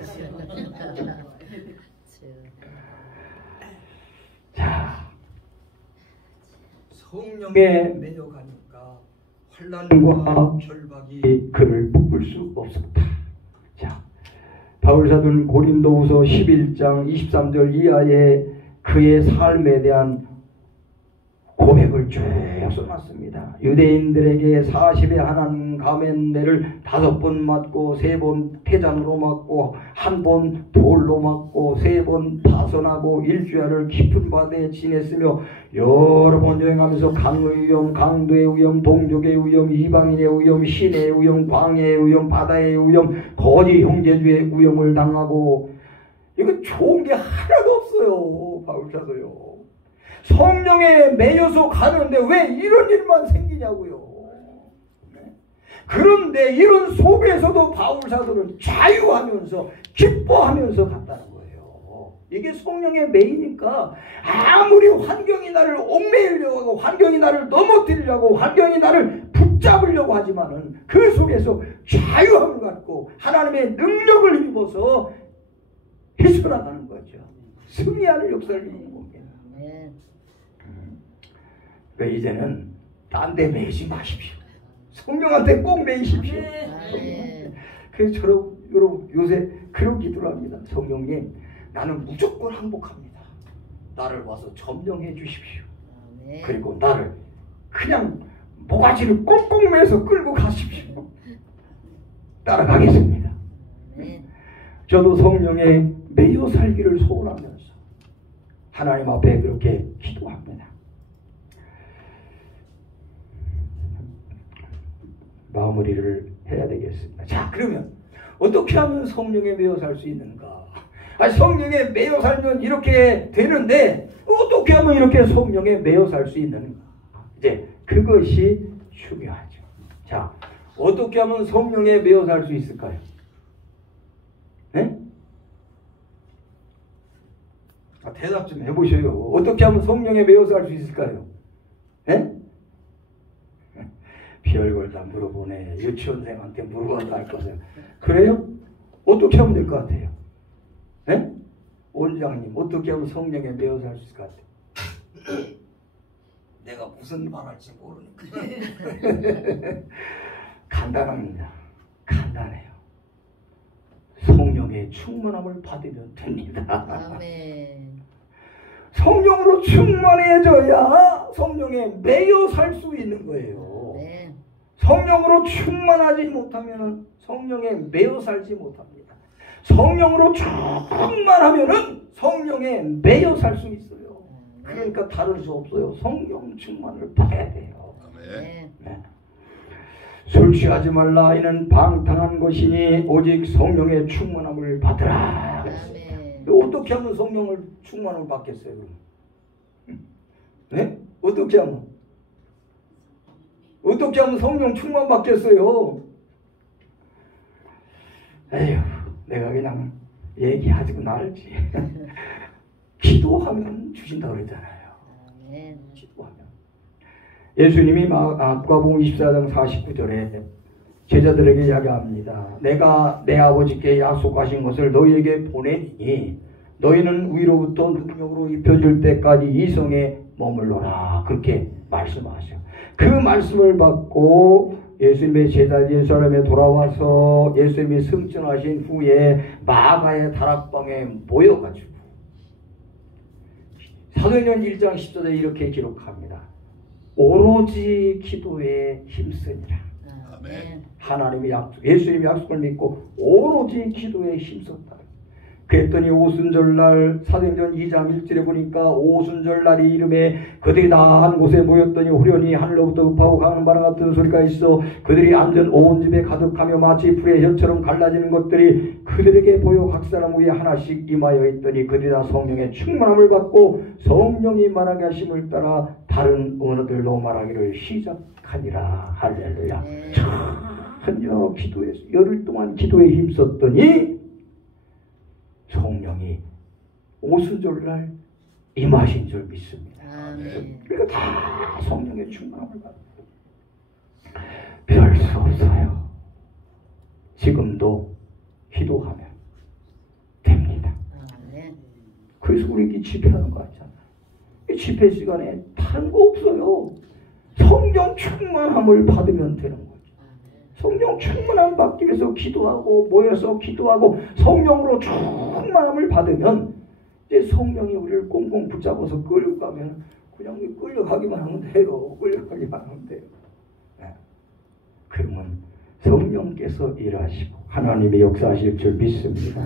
자, 성령에 매여가니까 환난과 결박이 그를 묶을 수 없었다. 자, 바울사도는 고린도후서 11장 23절 이하에 그의 삶에 대한 고백을 쭉 써놨습니다. 유대인들에게 40에 하나님 가면내를 5번 맞고 3번 태장으로 맞고 1번 돌로 맞고 3번 파선하고 일주일을 깊은 바다에 지냈으며 여러 번 여행하면서 강의 위험, 강도의 위험, 동족의 위험, 이방인의 위험, 시내의 위험, 광야의 위험, 바다의 위험, 거짓 형제주의 위험을 당하고 이거 좋은 게 하나도 없어요. 바울사도요. 성령에 매여서 가는데 왜 이런 일만 생기냐고요. 그런데 이런 속에서도 바울사도는 자유하면서 기뻐하면서 갔다는 거예요. 이게 성령의 매이니까 아무리 환경이 나를 얽매이려고 하고 환경이 나를 넘어뜨리려고 환경이 나를 붙잡으려고 하지만은 그 속에서 자유함을 갖고 하나님의 능력을 입어서 헤쳐나가는 거죠. 승리하는 역사를 이루는 겁니다. 그러니까 이제는 딴 데 매이지 마십시오. 성령한테 꼭 매이십시오. 그래서 여러분 요새 그런 기도를 합니다. 성령님, 나는 무조건 항복합니다. 나를 와서 점령해 주십시오. 그리고 나를 그냥 모가지를 꽁꽁 매서 끌고 가십시오. 따라가겠습니다. 저도 성령에 매여 살기를 소원하면서 하나님 앞에 그렇게 기도합니다. 마무리를 해야 되겠습니다. 자, 그러면 어떻게 하면 성령에 매여 살 수 있는가? 성령에 매여 살면 이렇게 되는데 어떻게 하면 이렇게 성령에 매여 살 수 있는가? 이제 그것이 중요하죠. 자, 어떻게 하면 성령에 매여 살 수 있을까요? 네? 대답 좀 해보셔요. 어떻게 하면 성령에 매여 살 수 있을까요? 네? 별걸 다 물어보네. 유치원생한테 물어봐도 알 것을. 그래요? 어떻게 하면 될 것 같아요? 네? 원장님, 어떻게 하면 성령에 매여 살 수 있을 것 같아요? 내가 무슨 말할지 모르니까. 간단합니다. 간단해요. 성령의 충만함을 받으면 됩니다. 아멘. 성령으로 충만해져야 성령에 매여 살 수 있는 거예요. 네. 성령으로 충만하지 못하면 성령에 매여 살지 못합니다. 성령으로 충만하면 성령에 매여 살 수 있어요. 그러니까 다를 수 없어요. 성령 충만을 받아야 돼요. 네. 술 취하지 말라. 이는 방탕한 것이니 오직 성령의 충만함을 받으라. 어떻게 하면 성령을 충만을 받겠어요? 네? 어떻게 하면 성령 충만 받겠어요? 에휴, 내가 그냥 얘기하지고 날지. 기도하면 주신다고 그랬잖아요. 기도하면. 예수님이 누가복음 24장 49절에 제자들에게 이야기합니다. 내가 내 아버지께 약속하신 것을 너희에게 보내니 너희는 위로부터 능력으로 입혀질 때까지 이 성에 머물러라. 그렇게 말씀하셔요. 그 말씀을 받고 예수님의 제자 예루살렘에 돌아와서 예수님이 승천하신 후에 마가의 다락방에 모여가지고 사도행전 1장 10절에 이렇게 기록합니다. 오로지 기도에 힘쓰니라. 하나님의 약속, 예수님의 약속을 믿고 오로지 기도에 힘썼다. 그랬더니 오순절날 사도행전 2장 1절에 보니까 오순절날이 이름에 그들이 다 한 곳에 모였더니 후련히 하늘로부터 up하고 강하는 바람 같은 소리가 있어 그들이 앉은 온 집에 가득하며 마치 불의 혀처럼 갈라지는 것들이 그들에게 보여 각 사람 위에 하나씩 임하여 있더니 그들이 다 성령의 충만함을 받고 성령이 말하게 하심을 따라 다른 언어들로 말하기를 시작하니라. 할렐루야. 전혀 기도해서 열흘 동안 기도에 힘썼더니 성령이 오순절날 임하신 줄 믿습니다. 그러니까 다 성령의 충만함을 받고 별 수 없어요. 지금도 기도하면 됩니다. 그래서 우리 이 집회하는 거 같잖아요. 이 집회 시간에 다른 거 없어요. 성령 충만함을 받으면 되는 거예요. 성령 충만함을 받기 위해서 기도하고 모여서 기도하고 성령으로 충만함을 받으면 이제 성령이 우리를 꽁꽁 붙잡아서 끌고 가면 그냥 끌려가기만 하면 돼요. 끌려가기만 하면 돼요. 네. 그러면 성령께서 일하시고 하나님의 역사하실 줄 믿습니다.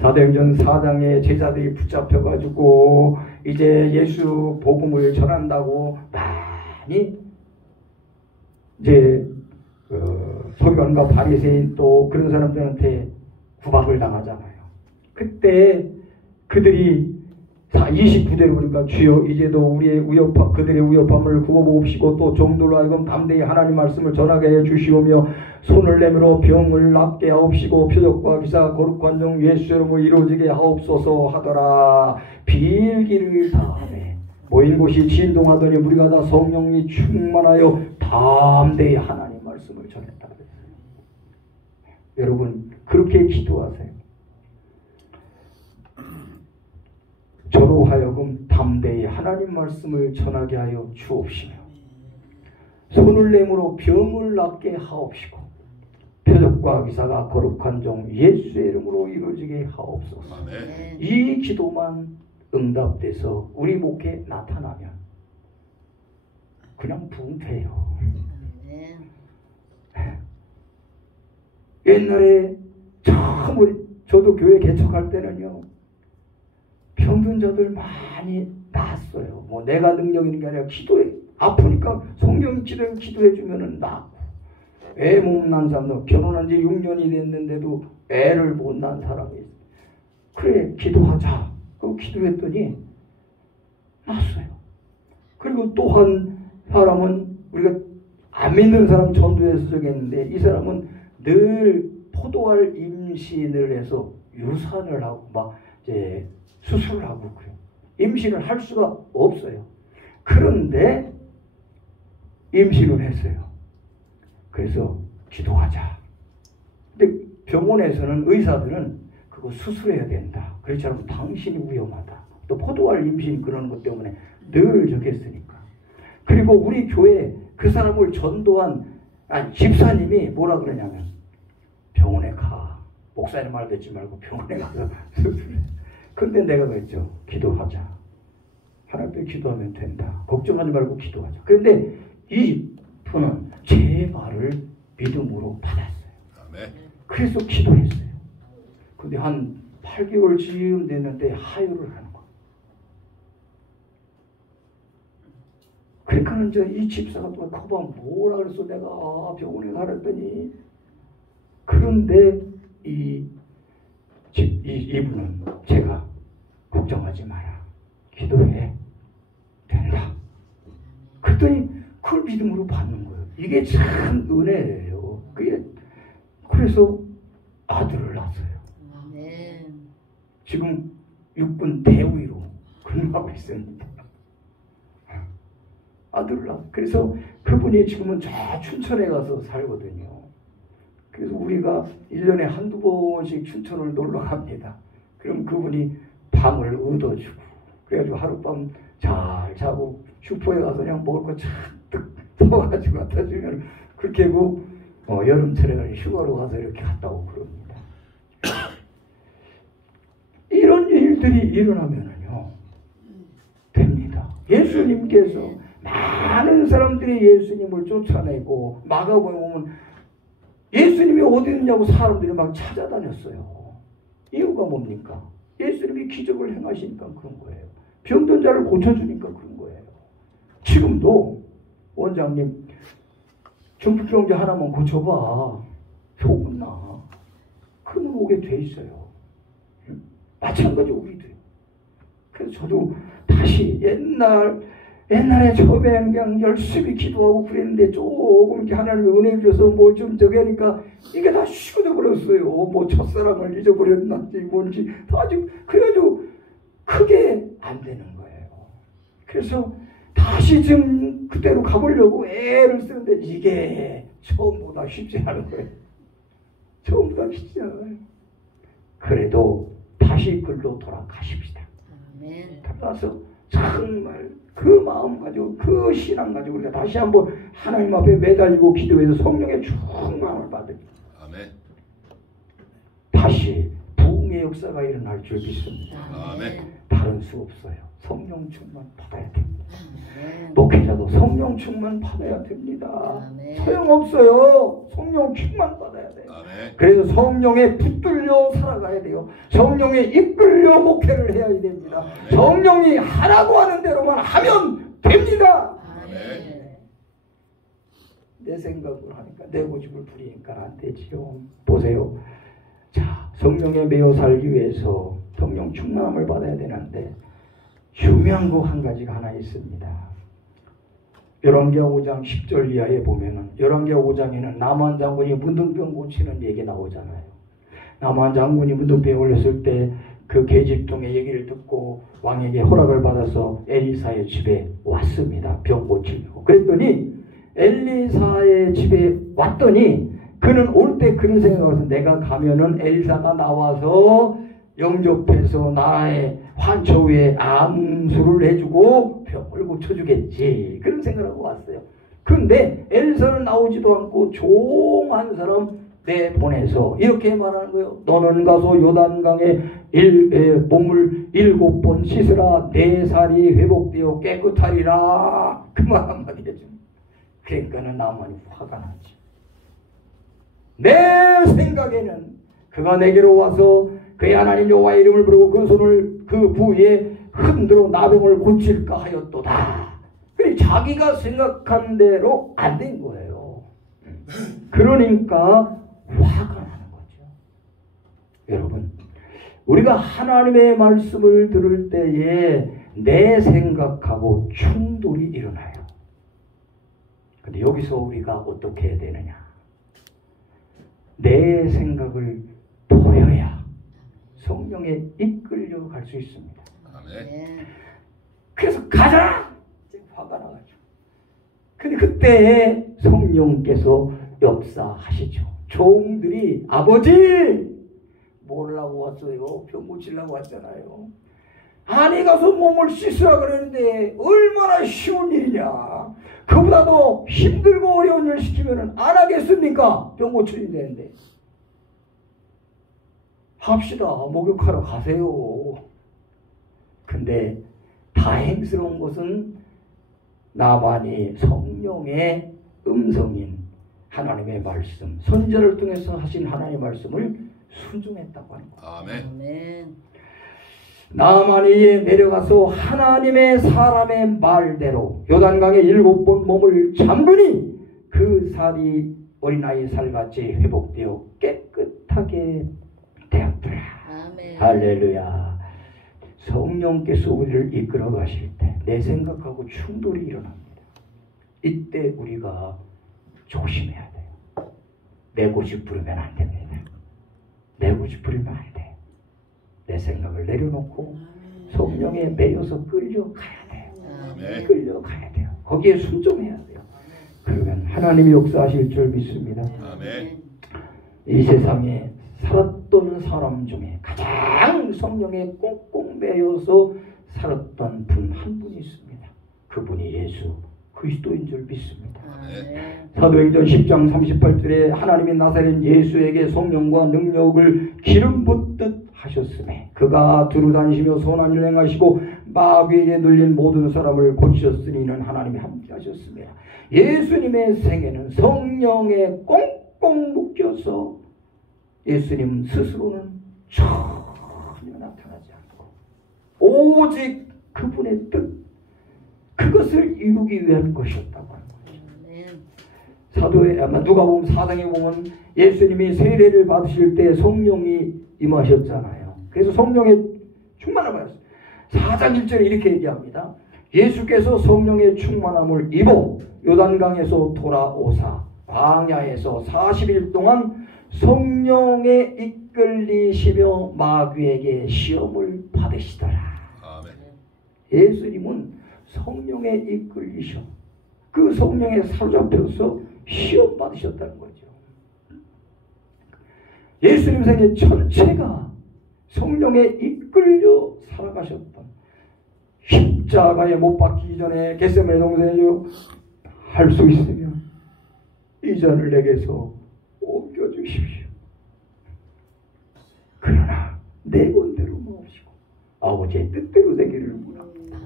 사도행전 4장에 제자들이 붙잡혀가지고 이제 예수 복음을 전한다고 많이 이제 서기관과 바리새인 또 그런 사람들한테 구박을 당하잖아요. 그때 그들이 29절에 보니까 주여 이제도 우리의 그들의 위협함을 굽어보옵시고 또 종들로 하여금 담대히 하나님 말씀을 전하게 해 주시오며 손을 내밀어 병을 낫게 하옵시고 표적과 기사 거룩한 종 예수 이름으로 이루어지게 하옵소서 하더라. 빌기를 다하매 모인 곳이 진동하더니 우리가 다 성령이 충만하여 담대히 하나님 말씀을 전했다. 여러분 그렇게 기도하세요. 저로 하여금 담대히 하나님 말씀을 전하게 하여 주옵시며 손을 내밀어 병을 낫게 하옵시고 표적과 기사가 거룩한 종 예수의 이름으로 이루어지게 하옵소서. 이 기도만 응답돼서 우리 목에 나타나면 그냥 붕대요. 옛날에 처음 저도 교회 개척할 때는요 병든 자들 많이 나았어요. 뭐 내가 능력 있는 게 아니라 기도해 아프니까 성령 기도해 주면은 낫고 애 못 낳은 사람도 결혼한 지 6년이 됐는데도 애를 못 낳은 사람이 있어요. 그래 기도하자. 그리고 기도했더니 낫어요. 그리고 또 한 사람은 우리가 안 믿는 사람 전도해서 저기 했는데 이 사람은 늘 포도알 임신을 해서 유산을 하고 막 이제 수술을 하고 그래요. 임신을 할 수가 없어요. 그런데 임신을 했어요. 그래서 기도하자. 근데 병원에서는 의사들은 그거 수술해야 된다. 그렇지 않으면 당신이 위험하다. 또 포도알 임신 그런 것 때문에 늘 저기 했으니까. 그리고 우리 교회 그 사람을 전도한 집사님이 뭐라 그러냐면 병원에 가. 목사님 말 듣지 말고 병원에 가서 수술해. 근데 내가 그랬죠. 기도하자. 하나님께 기도하면 된다. 걱정하지 말고 기도하자. 그런데 이 분은 제 말을 믿음으로 받았어요. 그래서 기도했어요. 근데 한 8개월쯤 됐는데 하혈을 하는 거예요. 그러니까 이제 이 집사가 또 커봐 뭐라 그랬어 내가 병원에 가랬더니 그런데 이분은 제가 걱정하지 마라. 기도해. 된다. 그랬더니 그걸 믿음으로 받는 거예요. 이게 참 은혜예요. 그래서 아들을 낳았어요. 지금 육군 대위로 근무하고 있습니다. 아들을 낳았어요. 그래서 그분이 지금은 저 춘천에 가서 살거든요. 그래서 우리가 1년에 한두 번씩 춘천을 놀러 갑니다. 그럼 그분이 밤을 얻어주고 그래가지고 하룻밤 잘 자고 슈퍼에 가서 그냥 먹을 거 잔뜩 사가지고 갖다 주면 그렇게 하고 여름철에 휴가로 가서 이렇게 갔다 오고 그럽니다. 이런 일들이 일어나면은요 됩니다. 예수님께서 많은 사람들이 예수님을 쫓아내고 마가복음에 보면 예수님이 어디 있느냐고 사람들이 막 찾아다녔어요. 이유가 뭡니까? 예수님이 기적을 행하시니까 그런 거예요. 병든 자를 고쳐주니까 그런 거예요. 지금도 원장님 중풍병자 하나만 고쳐봐. 소문나. 그놈 오게 돼 있어요. 마찬가지 우리도. 그래서 저도 다시 옛날에 처음에 그냥 열심히 기도하고 그랬는데 조금 이렇게 하나님의 은혜 주셔서 뭐 좀 저기 하니까 이게 다 식어져 버렸어요. 뭐 첫사랑을 잊어버렸는지 뭔지 다 지금 그래가지고 크게 안 되는 거예요. 그래서 다시 지금 그대로 가보려고 애를 쓰는데 이게 처음보다 쉽지 않은 거예요. 처음보다 쉽지 않아요. 그래도 다시 글로 돌아가십시다. 돌아서 정말 그 마음 가지고 그 신앙 가지고 우리가 다시 한번 하나님 앞에 매달리고 기도해서 성령의 충만을 받으니 다시 부흥의 역사가 일어날 줄 믿습니다. 다른 수 없어요. 성령 충만 받아야 됩니다. 목회자도 성령 충만 받아야 됩니다. 소용없어요. 성령 충만 받아야 돼요. 그래서 성령에 붙들려 살아가야 돼요. 성령에 이끌려 목회를 해야 됩니다. 성령이 하라고 하는 대로만 하면 됩니다. 내 생각을 하니까 내 고집을 부리니까 안 되지요. 보세요. 자, 성령에 매여 살기 위해서 성령 충만함을 받아야 되는데 중요한 거 한 가지가 하나 있습니다. 열왕기하 5장 10절 이하에 보면은 열왕기하 5장에는 나만 장군이 문둥병 고치는 얘기 나오잖아요. 나만 장군이 문둥병에 걸렸을 때 그 계집종의 얘기를 듣고 왕에게 허락을 받아서 엘리사의 집에 왔습니다. 병 고치려고. 그랬더니 엘리사의 집에 왔더니 그는 올 때 그런 생각을 해서 내가 가면은 엘리사가 나와서 영접해서 나의 환처 위에 암수를 해주고 병을 고쳐주겠지. 그런 생각을 하고 왔어요. 근데 엘리사는 나오지도 않고 종 한 사람 내보내서 이렇게 말하는 거예요. 너는 가서 요단강에 몸을 7번 씻으라. 내 살이 회복되어 깨끗하리라. 그 말 한마디 해줘. 그러니까는 나만이 화가 나지. 내 생각에는 그가 내게로 와서 그의 하나님 여호와의 이름을 부르고 그 손을 그 부위에 흔들어 나병을 고칠까 하였도다. 그래 자기가 생각한 대로 안 된 거예요. 그러니까 화가 나는 거죠. 여러분, 우리가 하나님의 말씀을 들을 때에 내 생각하고 충돌이 일어나요. 근데 여기서 우리가 어떻게 해야 되느냐? 내 생각을 버려야 성령에 이끌려 갈 수 있습니다. 그래서 가자! 화가 나가지고. 근데 그때 성령께서 역사하시죠. 종들이 아버지! 뭐라고 왔어요? 병 고치려고 왔잖아요. 아니 가서 몸을 씻으라 그러는데 얼마나 쉬운 일이냐. 그보다도 힘들고 어려운 일 시키면 안 하겠습니까? 병 고쳐야 되는데. 합시다. 목욕하러 가세요. 근데 다행스러운 것은 나만이 성령의 음성인 하나님의 말씀, 선지자를 통해서 하신 하나님의 말씀을 순종했다고 하는 거예요. 아멘. 나만이에 내려가서 하나님의 사람의 말대로 요단강에 7번 몸을 잠그니 그 살이 어린아이 살같이 회복되어 깨끗하게 되었더라. 아멘. 할렐루야. 성령께서 우리를 이끌어 가실 때 내 생각하고 충돌이 일어납니다. 이때 우리가 조심해야 돼요. 내 고집 부리면 안 됩니다. 내 고집 부리면 안 돼요. 내 생각을 내려놓고 성령에 매여서 끌려가야 돼요. 끌려가야 돼요. 거기에 순종해야 돼요. 그러면 하나님이 역사하실 줄 믿습니다. 이 세상에 살았던 사람 중에 가장 성령에 꽁꽁 매여서 살았던 분 한 분이 있습니다. 그분이 예수 그리스도인 줄 믿습니다. 사도행전 10장 38절에 하나님이 나사렛 예수에게 성령과 능력을 기름 붓듯 하셨으며 그가 두루 다니시며 선한 일 행하시고 마귀에게 눌린 모든 사람을 고치셨으니 이는 하나님이 함께 하셨으며 예수님의 생애는 성령에 꽁꽁 묶여 사람으로서 예수님 스스로는 전혀 나타나지 않고 오직 그분의 뜻, 그것을 이루기 위한 것이었다고 하는 거죠. 사도의 누가복음 4장에 보면 예수님이 세례를 받으실 때 성령이 임하셨잖아요. 그래서 성령의 충만을 받았어요. 4장 1절에 이렇게 얘기합니다. 예수께서 성령의 충만함을 입어 요단강에서 돌아오사 광야에서 40일 동안 성령에 이끌리시며 마귀에게 시험을 받으시더라. 아멘. 예수님은 성령에 이끌리셔 그 성령에 사로잡혀서 시험 받으셨다는 거죠. 예수님 생애 전체가 성령에 이끌려 살아가셨던, 십자가에 못 박히기 전에 겟세마네 동산에서 할 수 있으면 이 잔을 내게서 옮겨주십시오. 그러나 내 본대로 마옵시고 아버지의 뜻대로 되기를 원합니다.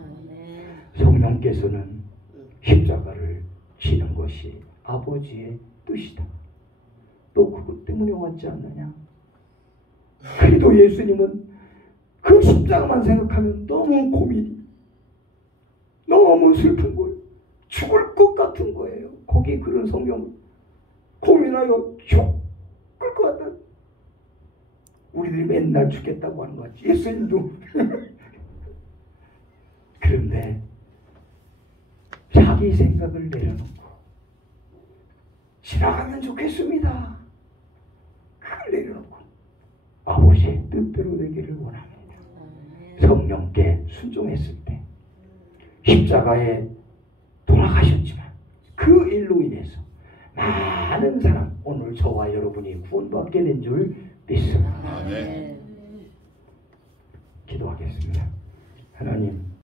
성령께서는 십자가를 지는 것이 아버지의 뜻이다. 또 그것 때문에 왔지 않느냐? 그래도 예수님은 그 십자가만 생각하면 너무 고민이, 너무 슬픈 거예요. 죽을 것 같은 거예요. 거기 그런 성경 고민하여 죽을 것 같다. 우리들이 맨날 죽겠다고 하는 것 같지. 예수님도. 그런데 자기 생각을 내려놓고 지나가면 좋겠습니다. 그걸 내려놓고 아버지의 뜻대로 되기를 원합니다. 성령께 순종했을 때 십자가에 돌아가셨지만 그 일로 인해서 많은 사람, 오늘 저와 여러분이 구원받게 된 줄 믿습니다. 아멘. 기도하겠습니다. 하나님,